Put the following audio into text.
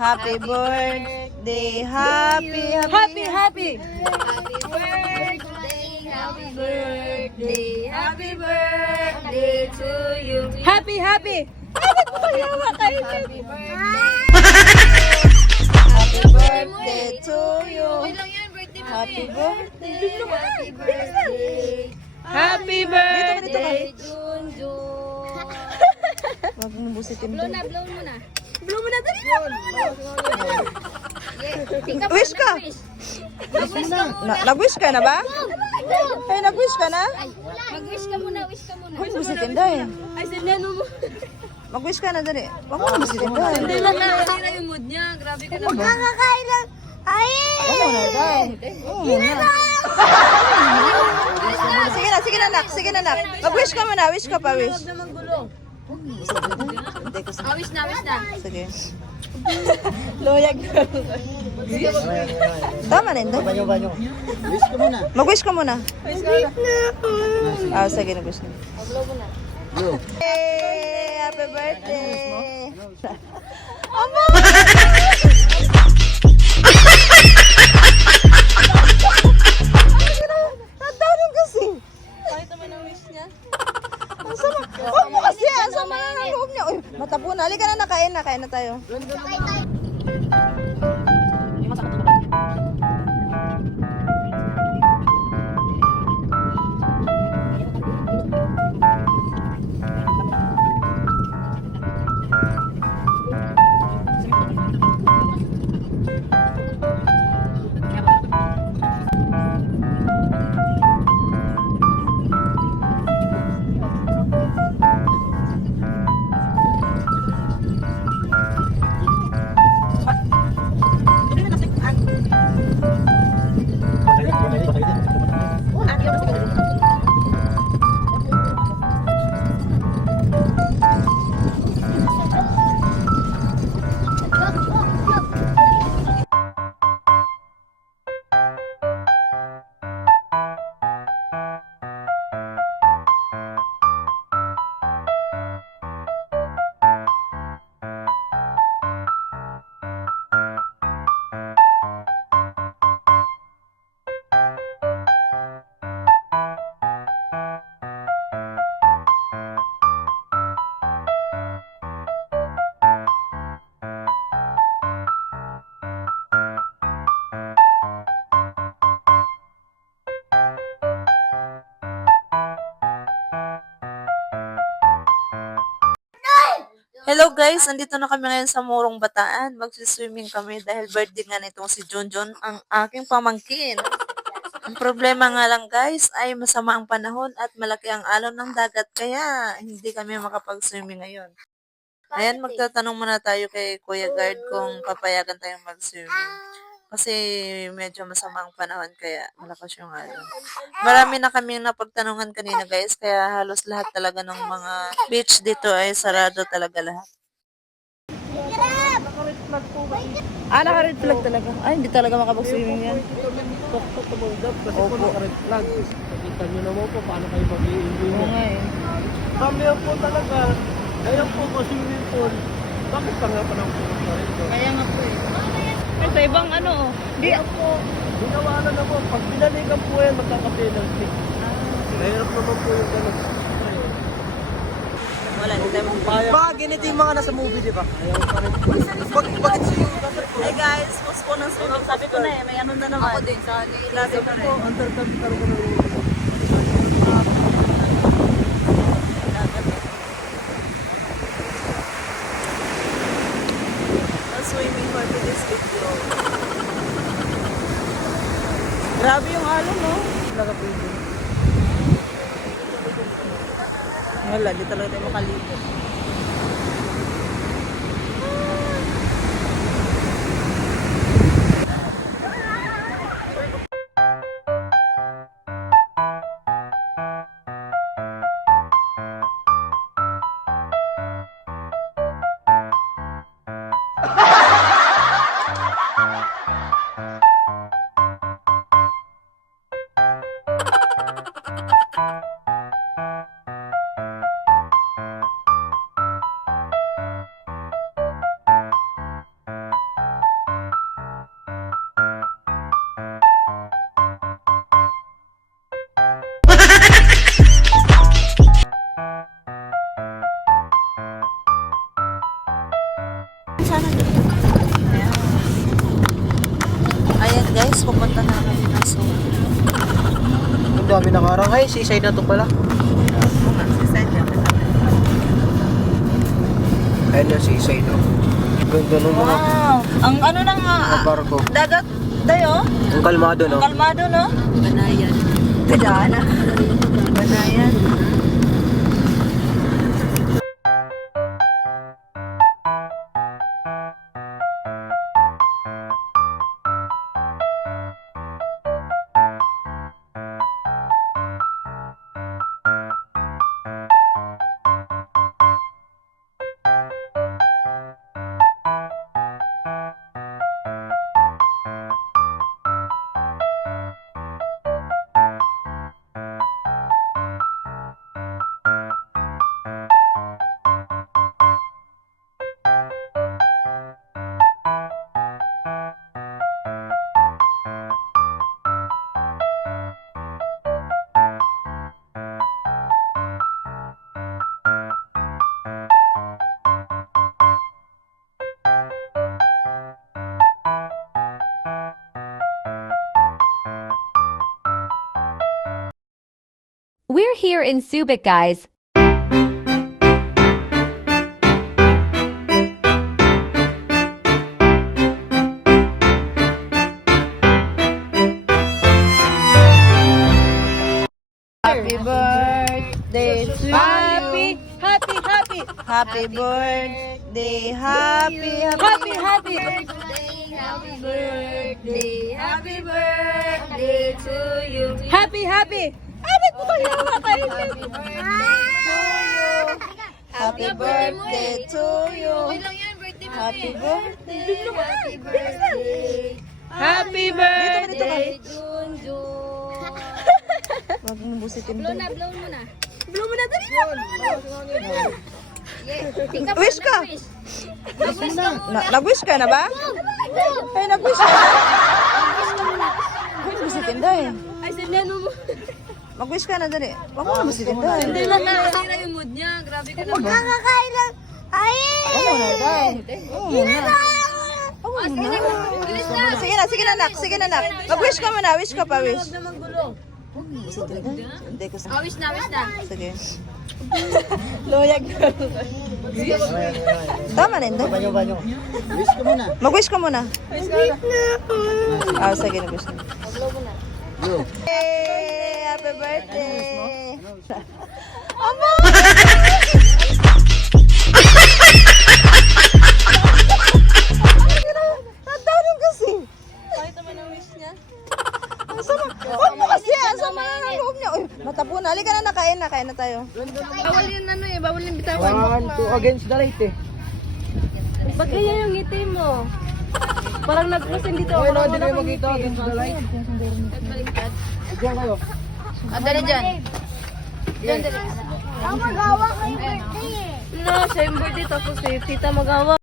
Happy birthday, happy Happy, happy. Happy birthday to you. Happy, happy. Bakit mo kayawa kayo? Happy birthday. Happy birthday to you. Okay lang yan, birthday mo Happy eh. birthday. Happy birthday. Happy Dito ka, dito ka. Birthday, Junjun. Huwag mo busitin Blow doon. na, blow mo na. Blow mo na dali. Yeah. Wish ka. Mag-wish ka muna. Nag-wish ka na ba? Ay, nag-wish ka na? Mag-wish ka muna, wish ka muna. Huwag mo busitin dahil. Ay, sineno mo. Mag-wish ka na dali. Huwag mo busitin dahil. Hindi lang nasira yung mood niya. Grabe ka naman. Kakakain lang. Ay! Ano na dahil? Sige na, sige na nak. Sige na nak. Mag-wish ka muna. Wish ka pa, wish. Hindi ko sa... Wish na, wish na. Sige. Loyag ka. Tama na yun. Banyo. Wish ka muna. Mag-wish ka muna. Ah, sige, nag-wish na. Yo. Hey, happy birthday! Nadaling kasi. Kahit naman ang wish niya. Ang sama. Huwag mo kasi. Ang sama na ng loob niya. Uy, matapo na. Halika na, nakain na. Kain na tayo. Hello guys, andito na kami ngayon sa Morong Bataan. Magsiswimming kami dahil birthday nga nitong si Junjun, ang aking pamangkin. Ang problema nga lang guys ay masama ang panahon at malaki ang alon ng dagat kaya hindi kami makapag-swimming ngayon. Ayan, magtatanong muna tayo kay Kuya Guard kung papayagan tayong mag-swimming. Kasi medyo masama ang panahon kaya malakas yung alon. Marami na kami napagtanungan kanina guys kaya halos lahat talaga ng mga beach dito ay sarado talaga lahat. Ah, naka-red flag talaga. Ay, hindi talaga makapag-swimming yan. Tuktok tumulgap kasi po naka-red flag. Nakita nyo naman po paano kayo mag-i-enjoy Oo mo. nga eh. Kami po talaga. Ayun po po swimming pool. Bakit pa nga pa nang pumunta rito? Kaya nga po eh. Ay, sa ibang ano. Di po. Ginawa na po. Pag binalikan po yan, magkaka-penalty. Mahirap naman po yung gano'n. Wala, hindi tayo makapag- Baka ganito yung mga nasa movie, di ba? Ayaw pa rin. Bakit siya Ay guys, postpone ng swimming. Sabi ko na eh, may ano na naman. Ako din, sa klase ko na po, eh. ang tartag talaga ng No swimming for today's video. Grabe yung alon, no? talaga pwede. Wala, di talaga tayo makaligo. guys, pupunta na kami ng zoo. Ang dami nakarang. Ay, seaside na to pala. Ayun yung seaside, no? Ganda nung mga Wow! Ang ano na nga, barko. dagat, dayo? Ang kalmado, no? Kalmado, no? Banayan. Banayan. Banayan. We're here in Subic, guys. Happy birthday to you. Happy Happy birthday. Happy Happy birthday to you. Happy. Happy birthday to you. Lang yan, birthday mo. Happy birthday. Happy birthday. Happy birthday. Dito ka. Junjun. Wag mong busitin Blow doon. na, blow mo na. Blow mo na dali. Tingnan mo Wish na, ka. wish. Mag-wish ka muna. Nag-wish ka na ba? Ay, nag-wish ka. Huwag mo busitin doon. Ay, sandan mo. Mag-wish ka na dali. Wag mo na busitin doon. Hindi lang nasira yung mood niya. Grabe ka naman. Kakakain lang. Ay! Wag mo na doon. Wag mo na. Wag mo na. Sige na, nak. Sige na, nak. Mag-wish ka muna. Wish ka pa, wish. Huwag na maggulo. Busitin doon. Hindi ko sa... Oh, wish na, wish na. Sige. Loyag. Tama na yun. Banyo. Wish ko muna. Mag-wish ka muna. Ah, sige, nag-wish na. Hey, happy birthday. Amo! Tadaanin kasi. Kahit naman ang wish niya. Huwag mo kasi. Sama na ng loob niya. Uy, matapo na. Halika na, nakain na. Kain na tayo. Bawal yun bawal yung bitawan. 1, 2 against the light, eh. Pag ganyan yung ngiti mo. Parang nag-closing dito. Okay, no, hindi kayo makita against the light. Diyan kayo. Dali dyan. No, siya yung birthday tapos si tita magawa.